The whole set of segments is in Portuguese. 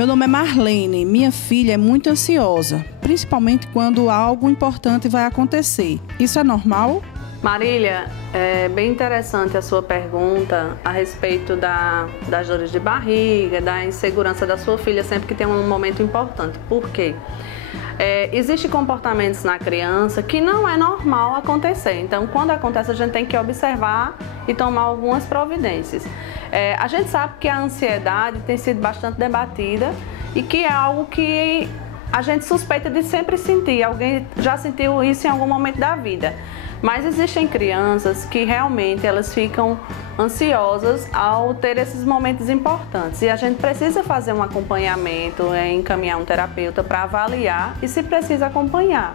Meu nome é Marlene. Minha filha é muito ansiosa, principalmente quando algo importante vai acontecer. Isso é normal? Marília, é bem interessante a sua pergunta a respeito das dores de barriga, da insegurança da sua filha sempre que tem um momento importante. Por quê? Existem comportamentos na criança que não é normal acontecer. Então, quando acontece, a gente tem que observar e tomar algumas providências. A gente sabe que a ansiedade tem sido bastante debatida e que é algo que a gente suspeita de sempre sentir. Alguém já sentiu isso em algum momento da vida. Mas existem crianças que realmente elas ficam ansiosas ao ter esses momentos importantes. E a gente precisa fazer um acompanhamento, encaminhar um terapeuta para avaliar e se precisa acompanhar.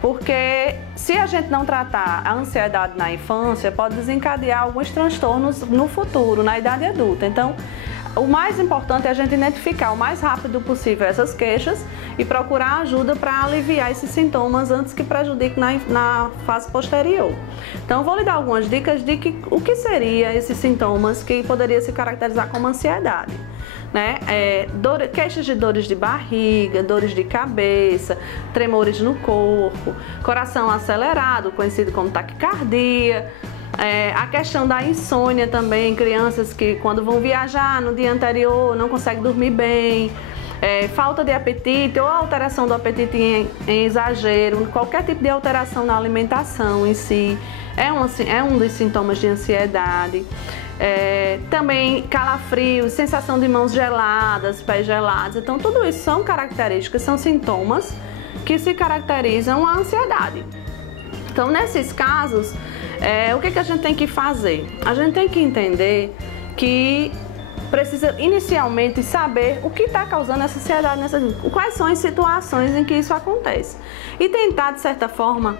Porque se a gente não tratar a ansiedade na infância, pode desencadear alguns transtornos no futuro, na idade adulta. Então, o mais importante é a gente identificar o mais rápido possível essas queixas e procurar ajuda para aliviar esses sintomas antes que prejudique na fase posterior. Então, eu vou lhe dar algumas dicas de o que seriam esses sintomas que poderiam se caracterizar como ansiedade. Queixas de dores de barriga, dores de cabeça, tremores no corpo, coração acelerado, conhecido como taquicardia. A questão da insônia também, crianças que quando vão viajar no dia anterior não conseguem dormir bem, falta de apetite ou alteração do apetite em exagero, qualquer tipo de alteração na alimentação em si, é um dos sintomas de ansiedade. Também calafrios, sensação de mãos geladas, pés gelados. Então tudo isso são características, são sintomas que se caracterizam a ansiedade. Então nesses casos, o que a gente tem que fazer? A gente tem que entender que precisa inicialmente saber o que está causando essa ansiedade, quais são as situações em que isso acontece. E tentar, de certa forma,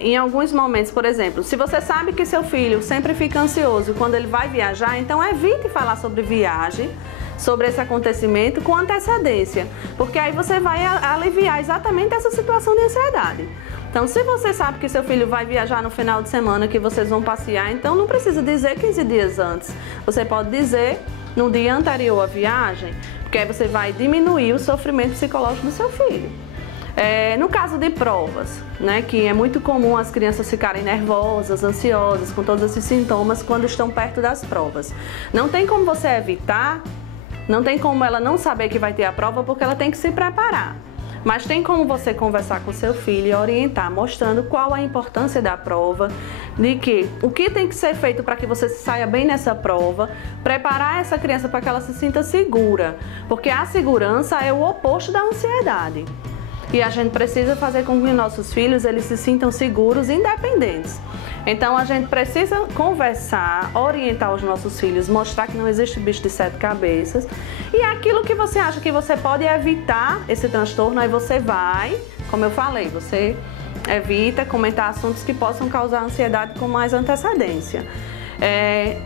em alguns momentos, por exemplo, se você sabe que seu filho sempre fica ansioso quando ele vai viajar, então evite falar sobre viagem, sobre esse acontecimento com antecedência, porque aí você vai aliviar exatamente essa situação de ansiedade. Então, se você sabe que seu filho vai viajar no final de semana, que vocês vão passear, então não precisa dizer 15 dias antes. Você pode dizer no dia anterior à viagem, porque aí você vai diminuir o sofrimento psicológico do seu filho. No caso de provas, que é muito comum as crianças ficarem nervosas, ansiosas, com todos esses sintomas quando estão perto das provas. Não tem como você evitar, não tem como ela não saber que vai ter a prova, porque ela tem que se preparar. Mas tem como você conversar com seu filho e orientar, mostrando qual a importância da prova, o que tem que ser feito para que você saia bem nessa prova, preparar essa criança para que ela se sinta segura, porque a segurança é o oposto da ansiedade. E a gente precisa fazer com que nossos filhos eles se sintam seguros e independentes. Então a gente precisa conversar, orientar os nossos filhos, mostrar que não existe bicho de 7 cabeças. E aquilo que você acha que você pode evitar esse transtorno, aí você vai, como eu falei, você evita comentar assuntos que possam causar ansiedade com mais antecedência.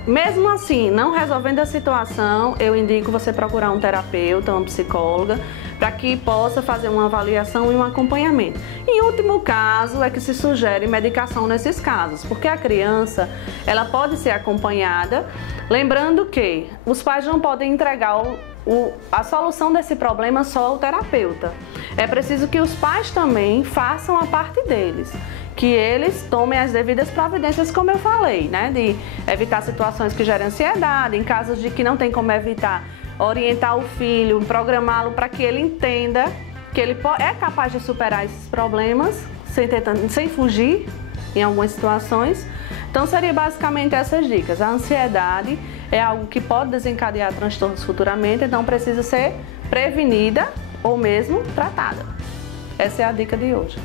Mesmo assim, não resolvendo a situação, eu indico você procurar um terapeuta, uma psicóloga, para que possa fazer uma avaliação e um acompanhamento. Em último caso, é que se sugere medicação nesses casos, porque a criança ela pode ser acompanhada, lembrando que os pais não podem entregar a solução desse problema só ao terapeuta. É preciso que os pais também façam a parte deles, que eles tomem as devidas providências, como eu falei, de evitar situações que gerem ansiedade, em casos de que não tem como evitar, orientar o filho, programá-lo para que ele entenda que ele é capaz de superar esses problemas sem fugir em algumas situações. Então seria basicamente essas dicas. A ansiedade é algo que pode desencadear transtornos futuramente, então precisa ser prevenida ou mesmo tratada. Essa é a dica de hoje.